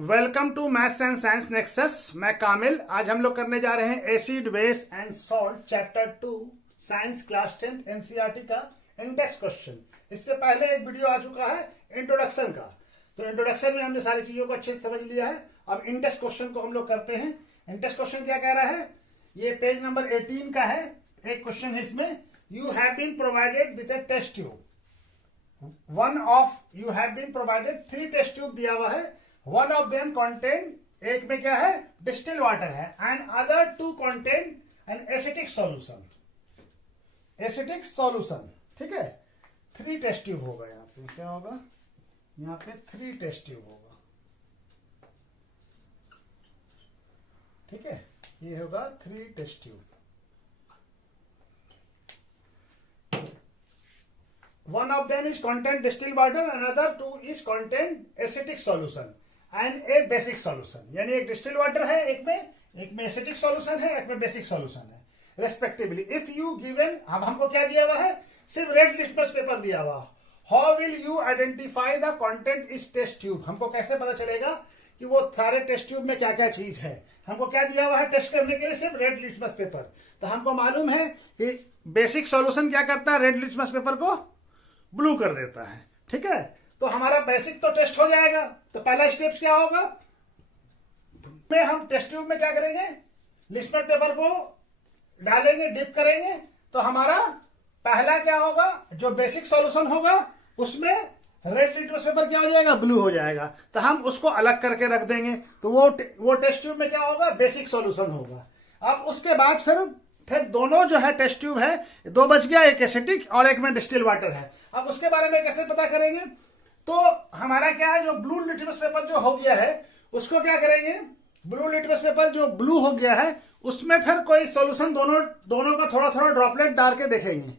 Welcome to maths and science nexus. मैं कामिल। आज हम लोग करने जा रहे हैं acid base and salt chapter 2 science class 10 NCERT का इंडेक्स क्वेश्चन। इससे पहले एक वीडियो आ चुका है इंट्रोडक्शन का, तो इंट्रोडक्शन में हमने सारी चीजों को अच्छे से समझ लिया है। अब इंडेक्स क्वेश्चन को हम लोग करते हैं। इंडेक्स क्वेश्चन क्या कह रहा है, ये पेज नंबर 18 का है। एक क्वेश्चन है इसमें, you have been provided with a test tube. You have been provided 3 test tube दिया हुआ है। वन ऑफ देम कंटेन, एक में क्या है डिस्टिल वाटर है, and other 2 contain an acidic solution. Acidic solution, ठीक है। 3 टेस्ट ट्यूब होगा। यहाँ पे क्या होगा, यहाँ पे 3 टेस्ट ट्यूब होगा, ठीक है। ये होगा 3 test tube. One of them is contain distilled water, another 2 is contain acidic solution and a basic solution। यानी एक डिस्टिल वाटर है, एक में एसिटिक सॉल्यूशन है, एक में बेसिक सॉल्यूशन है रेस्पेक्टिवली। इफ यू गिवन, अब हमको क्या दिया हुआ है, सिर्फ रेड लिटमस पेपर दिया हुआ। How will you identify the content इस टेस्ट ट्यूब। हमको कैसे पता चलेगा कि वो सारे टेस्ट ट्यूब में क्या क्या चीज है। हमको क्या दिया हुआ है टेस्ट करने के लिए, सिर्फ रेड लिटमस पेपर। तो हमको मालूम है कि बेसिक सॉल्यूशन क्या करता है, रेड लिटमस पेपर को ब्लू कर देता है, ठीक है। तो हमारा बेसिक तो टेस्ट हो जाएगा। तो पहला स्टेप क्या होगा, में हम टेस्ट ट्यूब में क्या करेंगे, लिटमस पेपर को डालेंगे, डिप करेंगे। तो हमारा पहला क्या होगा, जो बेसिक सॉल्यूशन होगा उसमें रेड लिटमस पेपर क्या हो जाएगा, ब्लू हो जाएगा। तो हम उसको अलग करके रख देंगे। तो वो टेस्ट ट्यूब में क्या होगा, बेसिक सॉल्यूशन होगा। अब उसके बाद फिर दोनों जो है टेस्ट ट्यूब है, 2 बच गया, एक एसिटिक और एक में डिस्टिल वाटर है। अब उसके बारे में कैसे पता करेंगे, तो हमारा क्या है, जो ब्लू लिटमस पेपर जो हो गया है उसको क्या करेंगे, ब्लू लिटमस पेपर जो ब्लू हो गया है उसमें फिर कोई सॉल्यूशन दोनों का थोड़ा थोड़ा ड्रॉपलेट डाल के देखेंगे।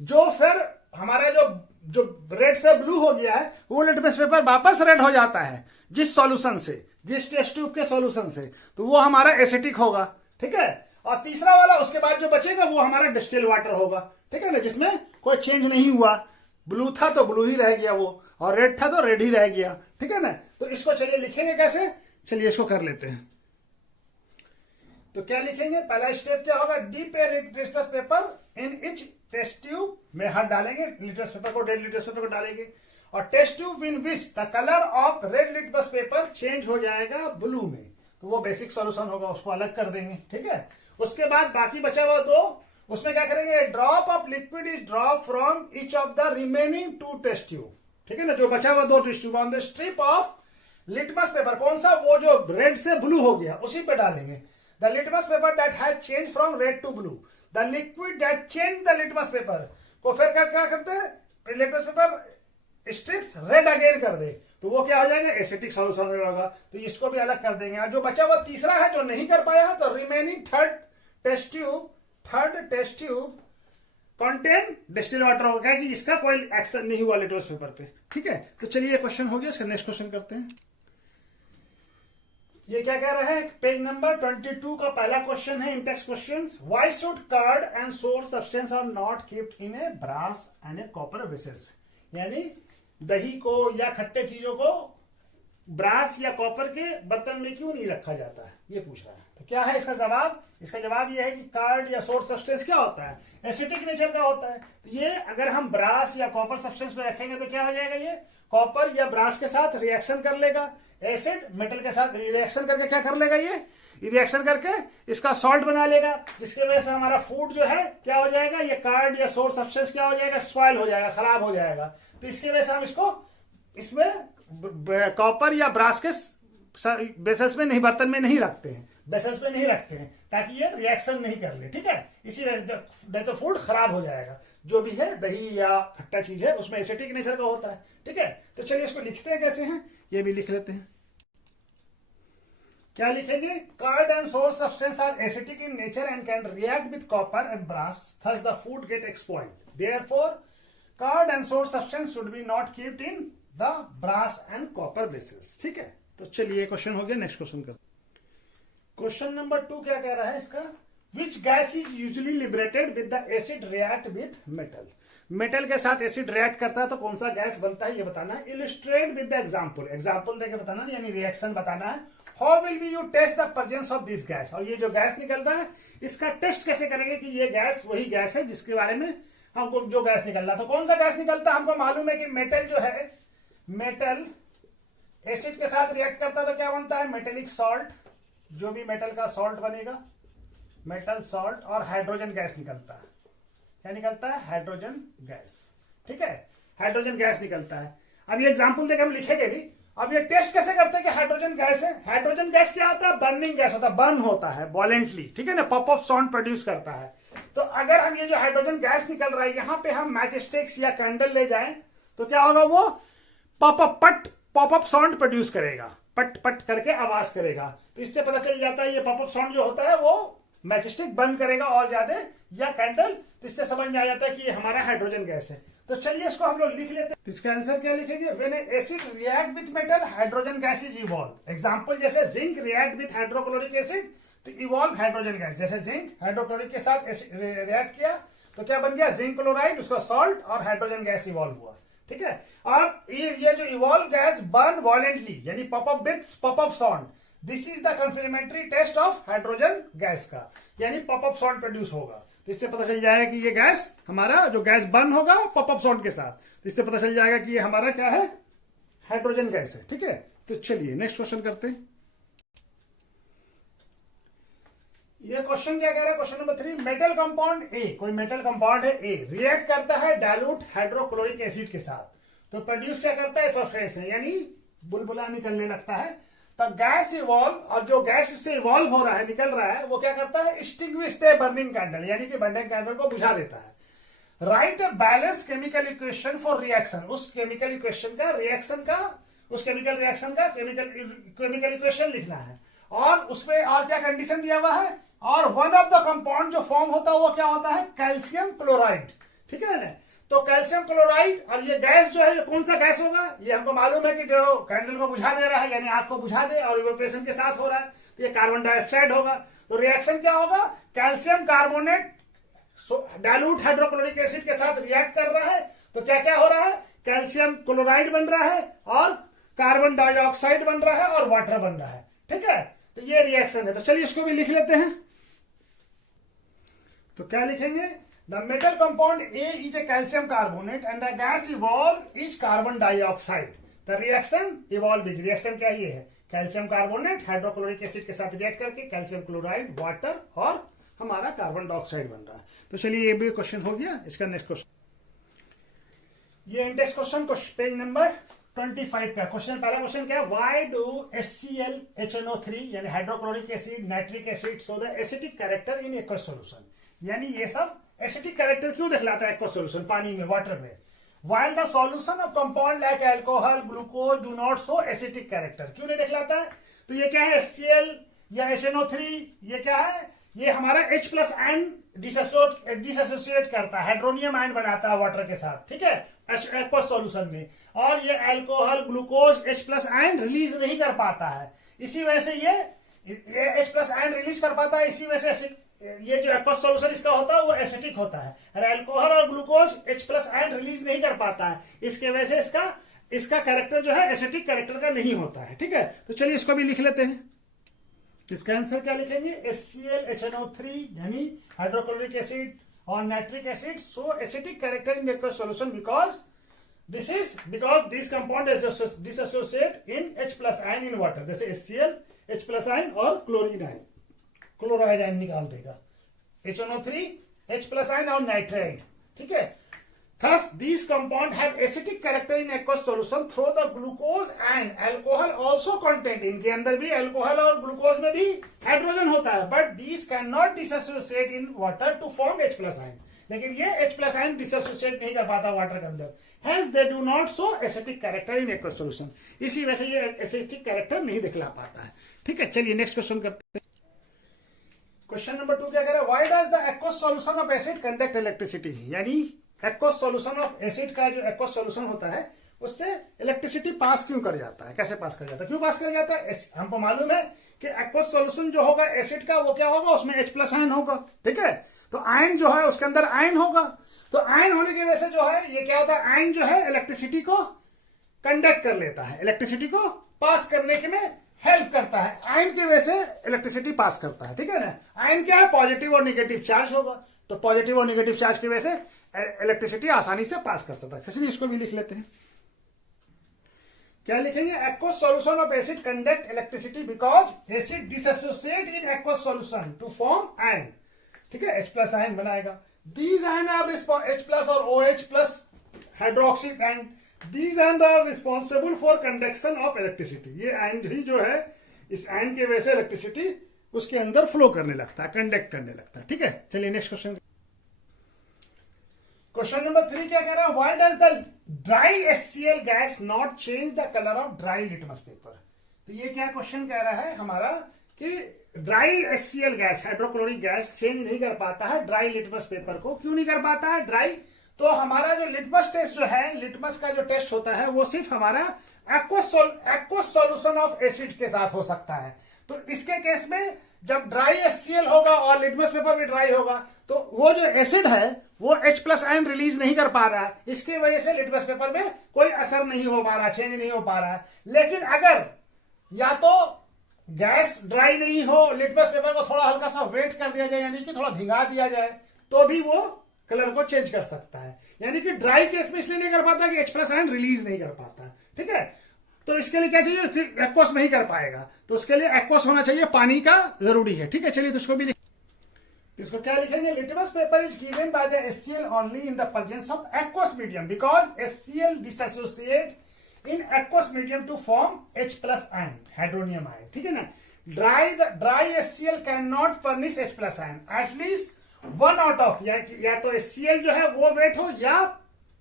जो फिर हमारा जो रेड से ब्लू हो गया है, वो लिटमस पेपर वापस रेड हो जाता है जिस सॉल्यूशन से, जिस टेस्ट ट्यूब के सॉल्यूशन से, तो वो हमारा एसिटिक होगा, ठीक है। और तीसरा वाला उसके बाद जो बचेगा वो हमारा डिस्टिल वाटर होगा, ठीक है ना, जिसमें कोई चेंज नहीं हुआ। ब्लू था तो ब्लू ही रह गया वो, और रेड था तो रेड ही रह गया, ठीक है ना। तो इसको चलिए लिखेंगे कैसे, चलिए इसको कर लेते हैं। तो क्या लिखेंगे, पहला स्टेप क्या होगा, dip a litmus paper in each test tube में हाथ डालेंगे, लिटमस पेपर को, रेड लिटमस पेपर को डालेंगे। और test tube in which the colour of red litmus paper change हो जाएगा ब्लू में, तो वो बेसिक सॉल्यूशन होगा, उसको अलग कर देंगे, ठीक है। उसके बाद बाकी बचा हुआ 2, उसमें क्या करेंगे, drop of liquid is drop from each of the remaining 2 test tube, ठीक है ना। जो बचा हुआ 2 test tube on the strip of litmus paper, कौन सा, वो जो रेड से ब्लू हो गया उसी पे डालेंगे। The litmus paper that has change from red to blue, the liquid that change the litmus paper को फिर क्या करते हैं, litmus paper strips red again कर दे, तो वो क्या हो जाएगा, एसिटिक सॉल्यूशन होगा। तो इसको भी अलग कर देंगे। और जो बचा हुआ तीसरा है जो नहीं कर पाया है, तो remaining third test tube contain distil water होगा, कि इसका कोई एक्शन नहीं हुआ लिटमस पेपर पे, ठीक है। तो चलिए ये क्वेश्चन हो गया, इसका नेक्स्ट क्वेश्चन करते हैं। ये क्या कह रहा है, पेज नंबर 22 का पहला क्वेश्चन है, index question. Why should curd and sour substance are not kept in a brass and a copper vessels. यानी दही को या खट्टे चीजों को ब्रास या कॉपर के बर्तन में क्यों नहीं रखा जाता है, ये पूछ रहा है। तो क्या है इसका जवाब, इसका जवाब ये है कि कार्ड या सोर्स सब्सटेंस क्या होता है, एसिटिक नेचर का होता है। तो ये अगर हम ब्रास या कॉपर सब्सटेंस में रखेंगे तो क्या हो जाएगा, ये कॉपर या ब्रास के साथ रिएक्शन कर लेगा, एसिड मेटल के साथ रिएक्शन करके क्या कर लेगा, ये रिएक्शन करके इसका सॉल्ट बना लेगा, जिसकी वजह से हमारा फूड जो है क्या हो जाएगा, ये कार्ड या सोर्स सब्सटेंस क्या हो जाएगा, स्पॉइल हो जाएगा, खराब हो जाएगा। तो इसकी वजह से हम इसको इसमें कॉपर या ब्रास के बेसल्स में नहीं, बर्तन में नहीं रखते हैं, बेसल्स में नहीं रखते हैं, ताकि ये रिएक्शन नहीं कर ले, ठीक है। इसी वजह तो फूड खराब हो जाएगा। जो भी है दही या खट्टा चीज है उसमें एसिटिक नेचर का होता है, ठीक है। तो चलिए इसको लिखते हैं कैसे हैं, ये भी लिख लेते हैं। क्या लिखेंगे, curd and sour substance are acidic in nature and can react with copper and brass, thus the food get spoiled. Therefore curd and sour substance should be not kept in the brass and copper vessels, ठीक है। तो चलिए question हो गया, next question कर। Question number 2 क्या कह रहा है इसका, which gas is usually liberated with the acid react with metal. Metal के साथ एसिड रिएक्ट करता है तो कौन सा गैस बनता है ये बताना है। Illustrate with the example, example देके बताना है, यानी रिएक्शन बताना है। How will be you test the presence of this gas, और ये जो गैस निकलता है इसका टेस्ट कैसे करेंगे कि ये गैस वही गैस है जिसके बारे में हमको जो गैस निकल रहा। तो कौन सा गैस निकलता है, हमको मालूम है कि मेटल जो है, मेटल एसिड के साथ रिएक्ट करता है तो क्या बनता है, मेटेलिक सॉल्ट, जो भी मेटल का सॉल्ट बनेगा, मेटल सॉल्ट, और हाइड्रोजन गैस निकलता है। क्या निकलता है, हाइड्रोजन गैस। ठीक है, हाइड्रोजन गैस निकलता है। अब ये एग्जांपल देकर हम लिखेंगे भी। अब ये टेस्ट कैसे करते हैं कि हाइड्रोजन गैस है। हाइड्रोजन गैस क्या होता है, बर्निंग गैस होता है, बर्न होता है वॉलेंटली, ठीक है ना, पॉप ऑफ साउंड प्रोड्यूस करता है। तो अगर हम ये जो हाइड्रोजन गैस निकल रहा है यहां पे हम मैच स्टिक्स या कैंडल ले जाएं तो क्या होगा, वो पॉप अप साउंड प्रोड्यूस करेगा, पट पट करके आवाज करेगा। तो इससे पता चल जाता है ये पॉप अप साउंड जो होता है वो मैच स्टिक बंद करेगा और ज्यादा, या कैंडल। तो इससे समझ में आ जाता है कि ये हमारा हाइड्रोजन गैस है। तो चलिए इसको हम लोग लिख लेते हैं। इसका आंसर क्या लिखेंगे, when acid react with metal hydrogen gas is evolve. Example जैसे zinc react with hydrochloric acid तो इवॉल्व हाइड्रोजन गैस। जैसे जिंक हाइड्रोक्लोरिक के साथ रिएक्ट किया तो क्या बन गया, जिंक क्लोराइड, उसका सॉल्ट, और हाइड्रोजन गैस इवॉल्व हुआ। ठीक है, और ये जो इवॉल्व गैस बर्न वॉलेंटली, यानी pop up with pop up sound, this is the complementary test of hydrogen gas का, यानी पॉप अप साउंड प्रोड्यूस होगा। इससे पता चल जाएगा कि ये गैस हमारा जो गैस बर्न होगा पॉप अप साउंड के साथ, तो इससे पता चल जाएगा कि ये हमारा क्या है, हाइड्रोजन गैस है। ठीक है, तो चलिए नेक्स्ट क्वेश्चन करते हैं। ये क्वेश्चन क्या कह रहा है, question number 3, metal compound A, कोई मेटल कंपाउंड है ए, रिएक्ट करता है डाइल्यूट हाइड्रोक्लोरिक एसिड के साथ, तो प्रोड्यूस क्या करता है, एफोरेशन, यानी बुलबुला निकलने लगता है। तो गैस इवॉल्व, और जो गैस इससे इवॉल्व हो रहा है, निकल रहा है, वो क्या करता है, एक्सटिंग्विश द बर्निंग कैंडल, यानी कि बर्निंग कैंडल को बुझा देता है। Right a balance chemical equation for reaction, उस केमिकल इक्वेशन का, रिएक्शन का, उस केमिकल रिएक्शन का केमिकल इक्वेशन लिखना है। और उसमें और क्या कंडीशन दिया हुआ है, और वन ऑफ द कंपाउंड जो फॉर्म होता है वो क्या होता है, कैल्शियम क्लोराइड। ठीक है ना, तो कैल्शियम क्लोराइड, और ये गैस जो है ये कौन सा गैस होगा, ये हमको मालूम है कि जो कैंडल को बुझा दे रहा है, यानी आग को बुझा दे, और इवेपोरेशन के साथ हो रहा है, तो ये कार्बन डाइऑक्साइड होगा। तो रिएक्शन क्या होगा, calcium carbonate dilute hydrochloric acid के साथ रिएक्ट कर रहा है, तो क्या क्या हो रहा है, कैल्शियम क्लोराइड बन रहा है, और कार्बन डाइऑक्साइड बन रहा है, और वाटर बन रहा है। ठीक है, तो ये रिएक्शन है। तो चलिए इसको भी लिख लेते हैं। तो क्या लिखेंगे, the metal compound A is a calcium carbonate and the gas evolve is carbon dioxide. The reaction evolve is, reaction क्या ये है, कैल्शियम कार्बोनेट हाइड्रोक्लोरिक एसिड के साथ रिएक्ट करके कैल्शियम क्लोराइड, वाटर, और हमारा कार्बन डाइऑक्साइड बन रहा है। तो चलिए ये भी क्वेश्चन हो गया। इसका नेक्स्ट क्वेश्चन, ये इंडेक्स क्वेश्चन पेज नंबर 25 का क्वेश्चन, पहला क्वेश्चन क्या है, व्हाई डू HCl HNO3 यानी hydrochloric acid, nitric acid show the acetic character in aqueous solution, यानी ये सब एसिटिक कैरेक्टर क्यों दिखलाता है एक्वस सॉल्यूशन, पानी में, वाटर में, while the solution of compound like alcohol, glucose do not show acidic character, क्यों नहीं दिखलाता है। तो ये क्या है, HCl या HNO3, ये क्या है, ये हमारा H+ आयन डिसोसिएट करता है, हाइड्रोनियम आयन बनाता है वाटर के साथ। ठीक है, एक्वस सॉल्यूशन में, और ये alcohol, glucose H+ ion release नहीं कर पाता है, इसी वजह से ये H+ आयन रिलीज कर पाता है, इसी वजह से ये जो एक्वस सॉल्यूशन इसका होता है वो एसिटिक होता है। और अल्कोहल और ग्लूकोज H+ आयन रिलीज नहीं कर पाता है, इसके वजह से इसका कैरेक्टर जो है एसिटिक कैरेक्टर का नहीं होता है। ठीक है, तो चलिए इसको भी लिख लेते हैं। इसका आंसर क्या लिखेंगे, HCl HNO3 यानी हाइड्रोक्लोरिक एसिड और nitric acid so acetic character in aqueous solution because this compound dissociate in H+ ion in water, जैसे HCl H+ आयन और क्लोरीन आयन, क्लोराइड आयन निकाल देगा, HNO3 H+ आयन और nitride. ठीक है, thus these compound have acidic character in aqueous solution through the glucose and alcohol also content, इनके अंदर भी अल्कोहल और ग्लूकोज में भी हाइड्रोजन होता है, but these cannot dissociate in water to form H+ ion, लेकिन ये H+ आयन डिसोसिएट नहीं कर पाता वाटर के अंदर, hence they do not show acidic character in aqueous solution, इसी वजह से ये एसिडिक कैरेक्टर नहीं दिखला पाता है। ठीक है, चलिए नेक्स्ट क्वेश्चन करते हैं। क्वेश्चन नंबर 2 क्या कह रहा है, why does the aqueous solution of acid conduct electricity, यानी एक्वस सॉल्यूशन ऑफ एसिड का जो एक्वस सॉल्यूशन होता है उससे इलेक्ट्रिसिटी पास क्यों कर जाता है, कैसे पास कर जाता है, क्यों पास कर जाता है। हमको मालूम है कि एक्वस सॉल्यूशन जो होगा एसिड का वो क्या होगा, उसमें H+ आयन होगा। ठीक है, तो आयन जो है उसके अंदर आयन होगा, तो आयन होने की वजह से जो है ये क्या होता है, आयन जो है इलेक्ट्रिसिटी को कंडक्ट कर लेता है, इलेक्ट्रिसिटी को पास करने के में हेल्प करता है, आयन की वजह से इलेक्ट्रिसिटी पास करता है, ठीक है ना। आयन क्या है, पॉजिटिव और नेगेटिव चार्ज होगा, तो पॉजिटिव और नेगेटिव चार्ज की वजह से इलेक्ट्रिसिटी आसानी से पास कर सकता है। चलिए इसको भी लिख लेते हैं। क्या लिखेंगे, aqueous solution of acid conduct electricity because acid dissociate in aqueous solution to form ion, ठीक है, H प्लस आयन बनाएगा। These ions are H plus or OH plus hydroxy and these ions are responsible for conduction of electricity। ये ion ही जो है इस ion की वजह से इलेक्ट्रिसिटी उसके अंदर फ्लो करने लगता है, कंडक्ट करने लगता है, ठीक है। चलिए नेक्स्ट क्वेश्चन। क्वेश्चन नंबर 3 क्या कह रहा है, why does the dry HCl gas not change the colour of dry litmus paper. तो ये क्या क्वेश्चन कह रहा है हमारा कि dry HCl gas, hydrochloric gas change नहीं कर पाता है ड्राई लिटमस पेपर को। क्यों नहीं कर पाता है ड्राई, तो हमारा जो लिटमस टेस्ट जो है, लिटमस का जो टेस्ट होता है वो सिर्फ हमारा एक्वस सॉल्यूशन ऑफ एसिड के साथ हो सकता है। तो इसके केस में जब ड्राई HCl होगा और लिटमस पेपर भी ड्राई होगा तो वो जो एसिड है वो H प्लस आयन रिलीज नहीं कर पा रहा है, इसकी वजह से लिटमस पेपर में कोई असर नहीं हो पा रहा, चेंज नहीं हो पा रहा है। लेकिन अगर या तो गैस ड्राई नहीं हो, लिटमस पेपर को थोड़ा हल्का सा वेट कर दिया जाए, यानी कि थोड़ा भिगा दिया जाए, तो भी वो कलर को चेंज कर सकता है। यानी कि ड्राई केस में इसलिए नहीं कर पाता कि H प्लस आयन रिलीज नहीं कर पाता, ठीक है। तो इसके लिए क्या चाहिए कि एक्वस नहीं कर पाएगा, तो उसके लिए एक्वस होना चाहिए, पानी का जरूरी है, ठीक है। चलिए तो इसको भी इसको क्या लिखेंगे, litmus paper is given by the HCl only in the presence of aqueous medium because HCl dissociate in aqueous medium to form H plus ion, hydronium ion, ठीक है ना। dry HCl cannot furnish H plus ion, at least one out of या तो HCl जो है वो wait हो या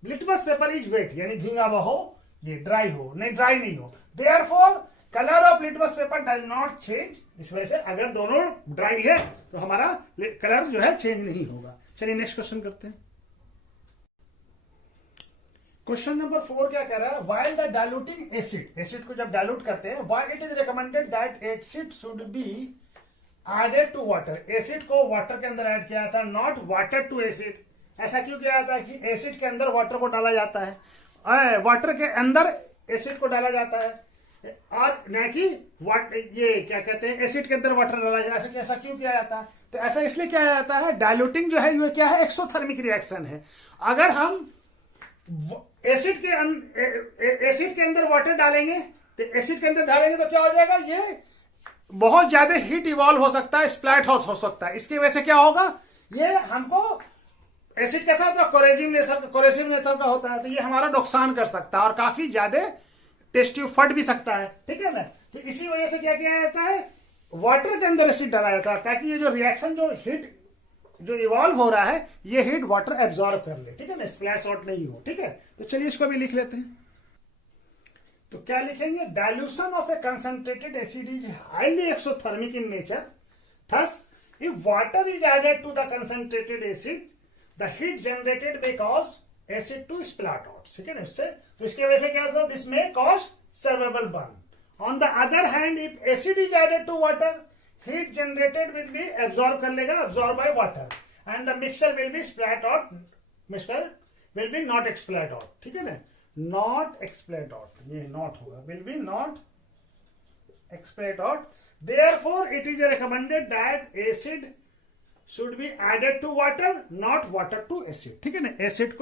लिटमस पेपर इज वेट, यानी भींगा हुआ हो, ये ड्राई हो, नहीं ड्राई नहीं हो। therefore colour of litmus paper does not change. इस वजह से अगर दोनों ड्राई है तो हमारा कलर जो है चेंज नहीं होगा। चलिए नेक्स्ट क्वेश्चन करते हैं। क्वेश्चन नंबर 4 क्या कह रहा है, while the diluting acid, acid को जब डाइल्यूट करते हैं, why it is recommended that acid should be added to water, acid को वाटर के अंदर ऐड किया जाता है, नॉट वाटर टू एसिड। ऐसा क्यों किया जाता है कि एसिड के अंदर वाटर को डाला जाता है, वाटर के अंदर एसिड को डाला जाता है, और न कि ये क्या कहते हैं एसिड के अंदर वाटर डाला जाता है। ऐसा क्यों किया जाता है, तो ऐसा इसलिए किया जाता है, डाइल्यूटिंग जो है ये क्या है, एक्सोथर्मिक रिएक्शन है। अगर हम एसिड के अंदर वाटर डालेंगे, तो एसिड के अंदर डालेंगे तो क्या हो जाएगा, ये बहुत ज्यादा हीट इवॉल्व हो सकता है, स्प्लैट हो सकता है। इसकी वजह से क्या होगा, ये हमको एसिड के साथ कोरेसिव नेचर का होता है, तो ये हमारा नुकसान कर सकता है और काफी ज्यादा टेस्टी फट भी सकता है, ठीक है ना। तो इसी वजह से क्या किया जाता है, वाटर के अंदर एसिड डाला जाता है ताकि ये जो रिएक्शन, जो हीट जो इवॉल्व हो रहा है, ये हीट वाटर एब्जॉर्ब कर ले, ठीक है ना, स्प्लैश आउट नहीं हो, ठीक है। तो चलिए इसको भी लिख लेते हैं। तो क्या लिखेंगे, dilution of a concentrated acid is highly exothermic in nature, thus if water is added to the concentrated acid the heat generated may cause acid to splat out, ठीक है ना। इससे तो इसके वजह से क्या होता है, this may cause survival burn. On the other hand if acid is added to water, heat generated will be absorbed कर लेगा, absorbed by water and the mixture will be splat out, mixture will be not explat out, ठीक है ना, not explat out, ये not होगा, will be not explat out। therefore it is recommended that acid should be added to water, not water to acid, ठीक है ना। Acid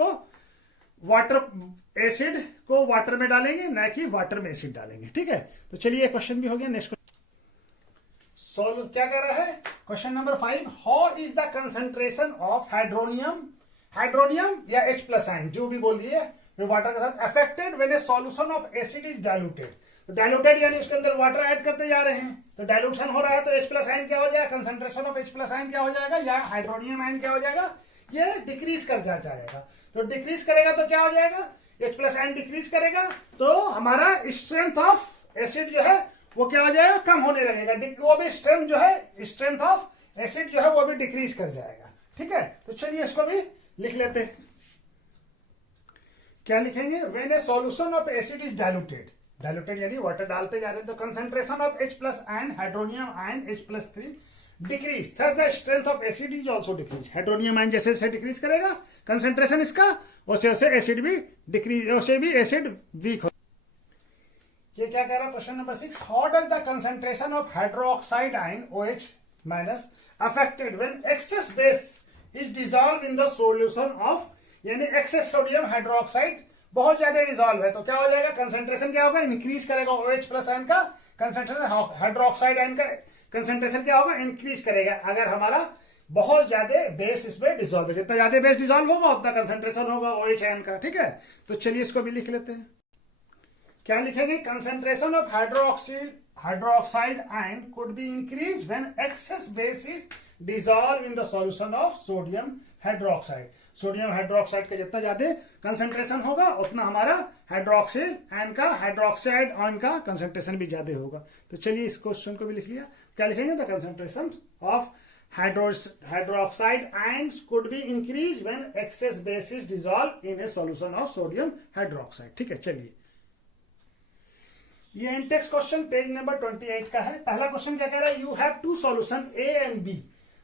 को water में डालेंगे, ना कि वाटर में एसिड डालेंगे, ठीक है। तो चलिए क्वेश्चन भी हो गया। नेक्स्ट क्या कह रहा है, question number 5, how is the concentration of hydronium या H प्लस आयन, जो भी बोल दिए वाटर के साथ, affected when A solution of acid is diluted. तो डाइल्यूटेड यानी उसके अंदर वाटर ऐड करते जा रहे हैं, तो डाइल्यूशन हो रहा है, तो H प्लस आयन क्या हो जाएगा, concentration of H plus ion क्या हो जाएगा, या हाइड्रोनियम आयन क्या हो जाएगा, ये डिक्रीज कर जाएगा। तो डिक्रीज करेगा तो क्या हो जाएगा, H प्लस आयन डिक्रीज करेगा तो हमारा स्ट्रेंथ ऑफ एसिड जो है वो क्या हो जाएगा, कम होने लगेगा, वो भी स्ट्रेंथ ऑफ एसिड जो है वो भी डिक्रीज कर जाएगा, ठीक है। तो चलिए इसको भी लिख लेते हैं। क्या लिखेंगे, when A solution of acid is diluted यानी वाटर डालते जा रहे हैं, तो concentration of H plus ion, hydronium ion H+3 decrease, thus the strength of acid is also decrease. Hydronium ion जैसे जैसे डिक्रीज करेगा कंसेंट्रेशन इसका, वैसे वैसे एसिड भी डिक्रीज, वैसे भी एसिड वीक हो। ये क्या कह रहा है question number 6, how does the concentration of hydroxide ion OH minus affected when excess base is dissolve in the solution of, यानी एक्सेस सोडियम हाइड्रोक्साइड बहुत ज्यादा डिसॉल्व है तो क्या हो जाएगा, कंसेंट्रेशन क्या होगा, इंक्रीज करेगा। OH प्लस आयन का कंसेंट्रेशन, हाइड्रोक्साइड आयन का कंसेंट्रेशन क्या होगा, इंक्रीज करेगा। अगर हमारा बहुत ज्यादा बेस इसमें डिसॉल्व है, जितना ज्यादा बेस डिसॉल्व होगा उतना कंसेंट्रेशन होगा OH आयन का। ठीक है, तो चलिए इसको भी लिख लेते हैं। क्या लिखेंगे, concentration of hydroxide ion could be increase when excess base is dissolve in the solution of sodium hydroxide. Sodium hydroxide का जितना ज्यादा कंसेंट्रेशन होगा उतना हमारा हाइड्रोक्साइड आयन का कंसेंट्रेशन भी ज्यादा होगा। तो चलिए इस क्वेश्चन को भी लिख लिया। क्या लिखेंगे, the concentration of hydroxide ions could be increase when excess base is dissolve in a solution of sodium hydroxide. ठीक है, चलिए ये इंटेक्स क्वेश्चन पेज नंबर 28 का है। पहला क्वेश्चन क्या कह रहा है, you have two solution A and B,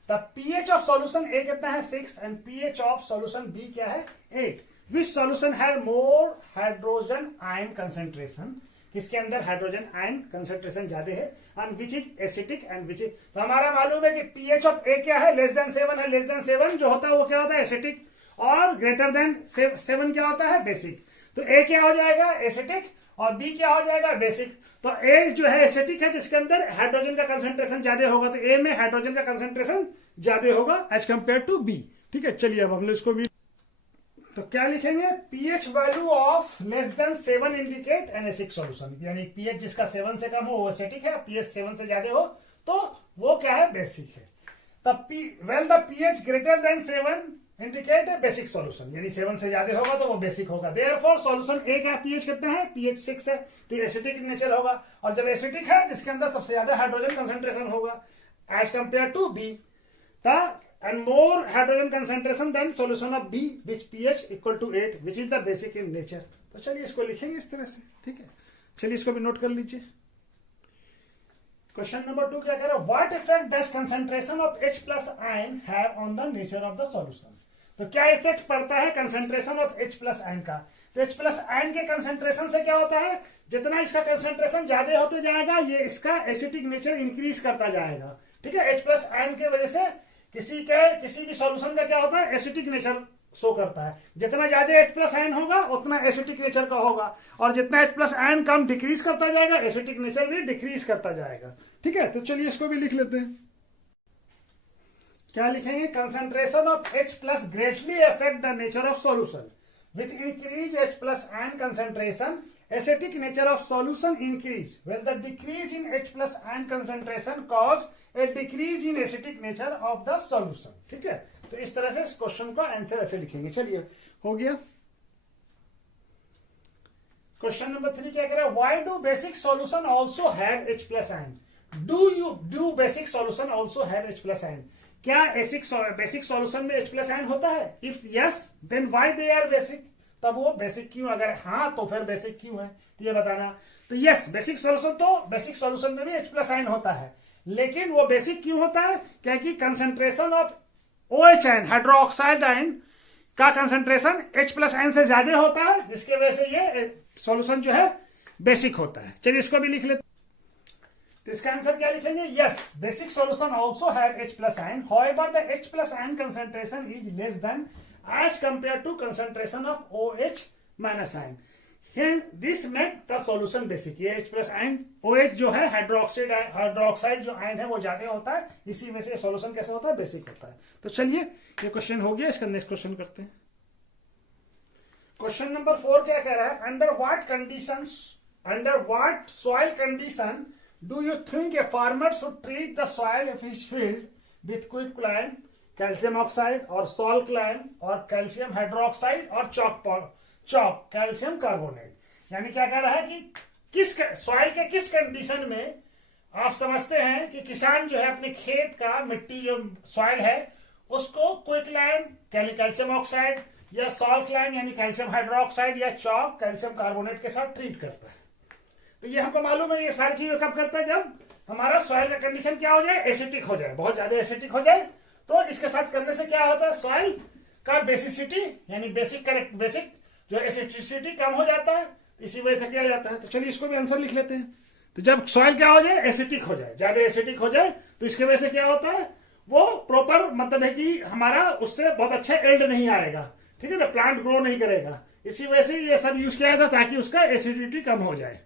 the pH of solution A कितना है 6 and pH of solution B क्या है 8। Which solution have more hydrogen ion concentration, किसके अंदर हाइड्रोजन आयन कंसेंट्रेशन ज्यादा है, and which is acidic and which is, तो हमारा मालूम है कि पीएच ऑफ A क्या है, लेस देन 7 है। लेस देन 7 जो होता है वो क्या होता है, एसिटिक, और ग्रेटर देन 7 क्या होता है, बेसिक। तो A क्या हो जाएगा, एसिटिक, और B क्या हो जाएगा, बेसिक। तो A जो है एसिटिक है, तो इसके अंदर हाइड्रोजन का कंसेंट्रेशन ज्यादा होगा, तो A में हाइड्रोजन का कंसेंट्रेशन ज्यादा होगा एज कंपेयर टू B। ठीक है, चलिए अब हम लोग इसको भी, तो क्या लिखेंगे, pH value of less than 7 indicate an acidic solution, यानी पीएच जिसका 7 से कम हो वो एसिडिक है, पीएच 7 से ज्यादा हो तो वो क्या है, बेसिक है। तब well the pH greater than 7 indicate है बेसिक सॉल्यूशन, यानी 7 से ज्यादा होगा तो वो बेसिक होगा। देयरफॉर सॉल्यूशन ए का पीएच कितना है, पीएच 6 है, तो एसिडिक नेचर होगा, और जब एसिडिक है इसके अंदर सबसे ज्यादा हाइड्रोजन कंसेंट्रेशन होगा as compare to B, and more hydrogen concentration than solution of B which pH equal to 8 which is the basic in nature। तो चलिए इसको लिखेंगे इस तरह से। ठीक है, चलिए इसको भी नोट कर लीजिए। क्वेश्चन नंबर 2 क्या कह रहा है, what effect does concentration of H plus ion have on the nature of the solution. तो क्या इफेक्ट पड़ता है concentration of H plus ion का। तो H प्लस आयन के कंसेंट्रेशन से क्या होता है, जितना इसका कंसेंट्रेशन ज्यादा होते जाएगा ये इसका एसिडिक नेचर इंक्रीज करता जाएगा। ठीक है, H प्लस आयन की वजह से किसी भी सॉल्यूशन का क्या होता है, एसिडिक नेचर शो करता है। जितना ज्यादा H प्लस आयन होगा उतना एसिडिक नेचर का होगा, और जितना H प्लस आयन कम डिक्रीज करता जाएगा एसिडिक नेचर भी डिक्रीज करता जाएगा। ठीक है, तो चलिए इसको भी लिख लेते हैं। क्या लिखेंगे, concentration of H plus greatly affect the nature of solution with increase H plus ion concentration acidic nature of solution increase while the decrease in H plus ion concentration cause a decrease in acidic nature of the solution। ठीक है, तो इस तरह से इस question का answer ऐसे लिखेंगे। चलिए हो गया। क्वेश्चन नंबर 3 क्या कह रहा है, why do basic solution also have H plus ion. Do basic solution also have H plus ion, क्या बेसिक सॉल्यूशन में H प्लस आयन होता है। If yes then why they are basic, तब वो बेसिक क्यों, अगर हाँ तो फिर बेसिक क्यों है, तो ये बताना। तो यस, बेसिक सॉल्यूशन में भी H प्लस आयन होता है, लेकिन वो बेसिक क्यों होता है, क्योंकि concentration of OH ion, hydroxide ion का कंसेंट्रेशन H प्लस आयन से ज्यादा होता है, जिसके वजह से ये सॉल्यूशन जो है बेसिक होता है। चलिए इसको भी लिख लेते। तो इसका आंसर क्या लिखेंगे, yes basic solution also have H plus ion, however the H plus ion concentration is less than as compared to concentration of OH minus ion, this make the solution basic। ये H plus ion, OH जो है hydroxide जो ion है वो ज्यादा होता है, इसी वजह से सॉल्यूशन कैसे होता है, बेसिक होता है। तो चलिए ये क्वेश्चन हो गया, इसका नेक्स्ट क्वेश्चन करते हैं। क्वेश्चन नंबर 4 क्या कह रहा है, under what soil condition do you think a farmer should treat the soil of his field with quicklime, calcium oxide और सॉल्ट लाइम और कैल्शियम हाइड्रोक्साइड और चॉक कैल्शियम कार्बोनेट। यानी क्या कह रहा है कि किस सॉइल के किस कंडीशन में आप समझते हैं कि किसान जो है अपने खेत का मिट्टी जो सॉइल है उसको क्विकलाइम कैल्शियम ऑक्साइड या सॉल्ट लाइम यानी कैल्शियम हाइड्रोक्साइड या चॉक कैल्शियम कार्बोनेट के साथ ट्रीट करता है। तो ये हमको मालूम है, ये सारी चीजें कब करता है, जब हमारा सॉइल का कंडीशन क्या हो जाए, एसिटिक हो जाए, बहुत ज्यादा एसिटिक हो जाए, तो इसके साथ करने से क्या होता है, सॉइल का बेसिसिटी यानी बेसिक जो एसिडिसिटी कम हो जाता है, इसी वजह से क्या जाता है। तो चलिए इसको भी आंसर लिख लेते हैं। तो जब सॉइल क्या हो जाए, एसिटिक हो जाए, ज्यादा एसिटिक हो जाए, तो इसके वजह से क्या होता है, वो प्रॉपर मतलब है कि हमारा उससे बहुत अच्छा एल्ड नहीं आएगा, ठीक है ना, प्लांट ग्रो नहीं करेगा। इसी वजह से ये सब यूज किया था ताकि उसका एसिडिटी कम हो जाए।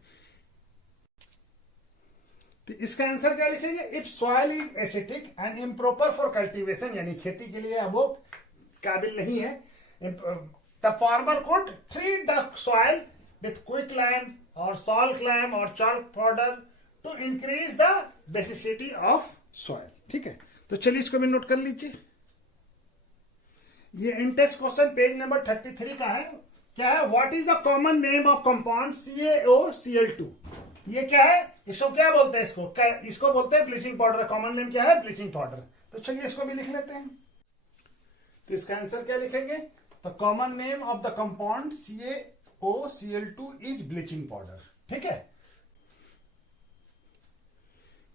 तो इसका आंसर क्या लिखेंगे, if soil is acidic and improper for cultivation, यानी खेती के लिए वो काबिल नहीं है, the farmer could treat the soil with quick lime और सॉल्ट लाइम और chalk powder to increase the basicity of soil. ठीक है, तो चलिए इसको भी नोट कर लीजिए। ये इंटेस्ट क्वेश्चन पेज नंबर 33 का है। क्या है, what is the common name of compound CaOCl2। ये क्या है, इसको क्या बोलते हैं, इसको बोलते हैं ब्लीचिंग पाउडर। कॉमन नेम क्या है, ब्लीचिंग पाउडर। तो चलिए इसको भी लिख लेते हैं। तो इसका आंसर क्या लिखेंगे, the common name of the compound CaOCl2 is bleaching powder. ठीक है,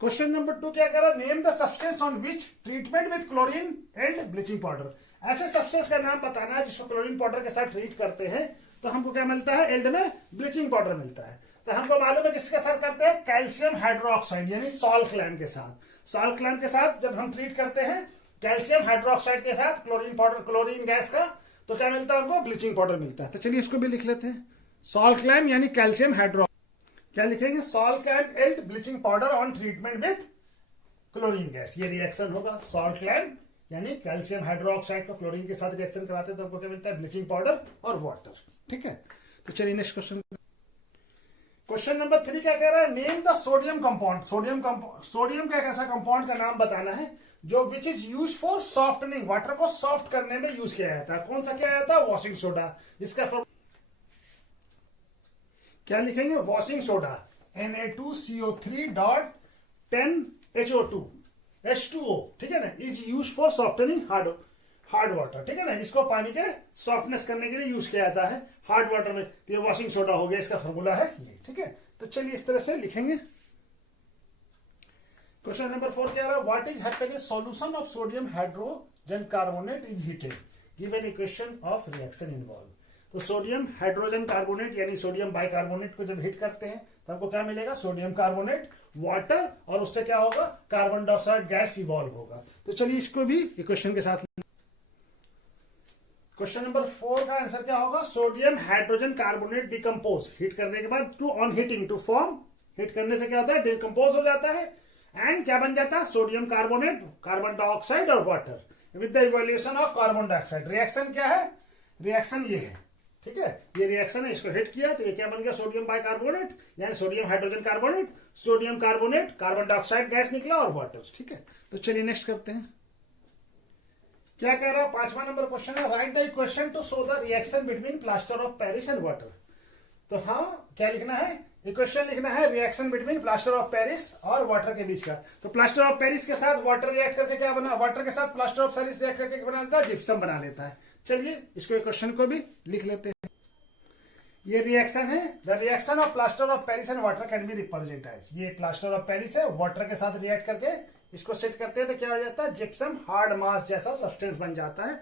क्वेश्चन नंबर 2 क्या कह रहा है, name the substance on which treatment with chlorine and bleaching powder. ऐसे सब्सटेंस का नाम बताना है जिसको क्लोरीन पाउडर के साथ ट्रीट करते हैं, तो हमको क्या मिलता है, एंड में ब्लीचिंग पाउडर मिलता है। तो हमको मालूम है किसके साथ करते हैं, कैल्शियम हाइड्रोक्साइड यानी सॉल्ट क्लैम के साथ। सॉल्ट क्लैम के साथ जब हम ट्रीट करते हैं कैल्शियम हाइड्रोक्साइड के साथ क्लोरीन पाउडर, क्लोरीन गैस का, तो क्या मिलता है हमको, ब्लीचिंग पाउडर मिलता है। तो चलिए इसको भी लिख लेते हैं, सॉल्ट क्लैम यानी कैल्शियम हाइड्रो, क्या लिखेंगे, slaked lime and bleaching powder on treatment with chlorine gas. ये रिएक्शन होगा, सॉल्ट क्लैम यानी कैल्शियम हाइड्रोक्साइड को क्लोरीन के साथ रिएक्शन कराते हैं तो हमको क्या मिलता है, ब्लीचिंग पाउडर और वाटर। ठीक है, तो चलिए नेक्स्ट क्वेश्चन। क्वेश्चन नंबर 3 क्या कह रहा है, name the sodium compound. Sodium का एक ऐसा कंपाउंड का नाम बताना है जो which is use for softening, water को सॉफ्ट करने में यूज किया जाता है। कौन सा किया जाता है, वॉशिंग सोडा। जिसका क्या लिखेंगे, वॉशिंग सोडा Na2CO3.10HO2 H2O। ठीक है ना, is use for softening hard water. ठीक है ना, इसको पानी के सॉफ्टनेस करने के लिए यूज किया जाता है हार्ड वाटर में। तो ये वॉशिंग सोडा हो गया, इसका फॉर्मूला है ये। ठीक है, तो चलिए इस तरह से लिखेंगे। क्वेश्चन नंबर 4 क्या रहा है, what is happening solution of sodium hydrogen carbonate is heated, given equation of reaction involve. तो सोडियम हाइड्रोजन कार्बोनेट यानी सोडियम बाइकार्बोनेट को जब हीट करते हैं तो हमको क्या मिलेगा, सोडियम कार्बोनेट, वाटर, और उससे क्या होगा, कार्बन डाइऑक्साइड गैस इवॉल्व होगा। तो चलिए इसको भी इक्वेशन के साथ। क्वेश्चन नंबर 4 का आंसर क्या होगा, sodium hydrogen carbonate decompose, heat करने के बाद to on heating to form, heat करने से क्या होता है, डिकम्पोज हो जाता है एंड क्या बन जाता है, सोडियम कार्बोनेट, कार्बन डाइऑक्साइड और water with the evolution of carbon dioxide. Reaction क्या है, रिएक्शन ये है। ठीक है, ये रिएक्शन है, इसको हिट किया तो ये क्या बन गया, सोडियम बाइकार्बोनेट यानी sodium hydrogen carbonate, sodium carbonate, carbon dioxide gas निकला और वाटर। ठीक है, तो चलिए नेक्स्ट करते हैं। क्या कह रहा है, 5वां नंबर क्वेश्चन है, right the equation two show the reaction between plaster of Paris and water. तो हाँ, क्या लिखना है, इक्वेशन लिखना है reaction between plaster of Paris और वाटर के बीच का। तो प्लास्टर ऑफ पेरिस के साथ वाटर रिएक्ट करके क्या बना, वाटर के साथ प्लास्टर ऑफ पेरिस रिएक्ट करके बना लेता है, जिप्सम बना लेता है। चलिए इसको क्वेश्चन को भी लिख लेते हैं। ये रिएक्शन है, the reaction of plaster of Paris and water can be represent as, ये प्लास्टर ऑफ पेरिस है, वाटर के साथ रिएक्ट करके इसको सेट करते हैं तो क्या हो जाता है, जिप्सम हार्ड मास जैसा सब्सटेंस बन जाता है।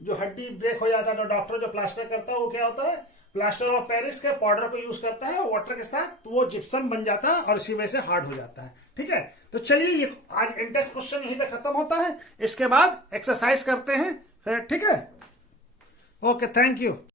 जो हड्डी ब्रेक हो जाता है तो डॉक्टर जो प्लास्टर करता है वो क्या होता है, प्लास्टर ऑफ पेरिस के पाउडर को यूज करता है वाटर के साथ, तो वो जिप्सम बन जाता है और इसी वजह से हार्ड हो जाता है। ठीक है, तो चलिए ये आज इंडेक्स क्वेश्चन यहीं पे खत्म होता है। इसके बाद एक्सरसाइज करते हैं फिर। ठीक है, ओके, थैंक यू।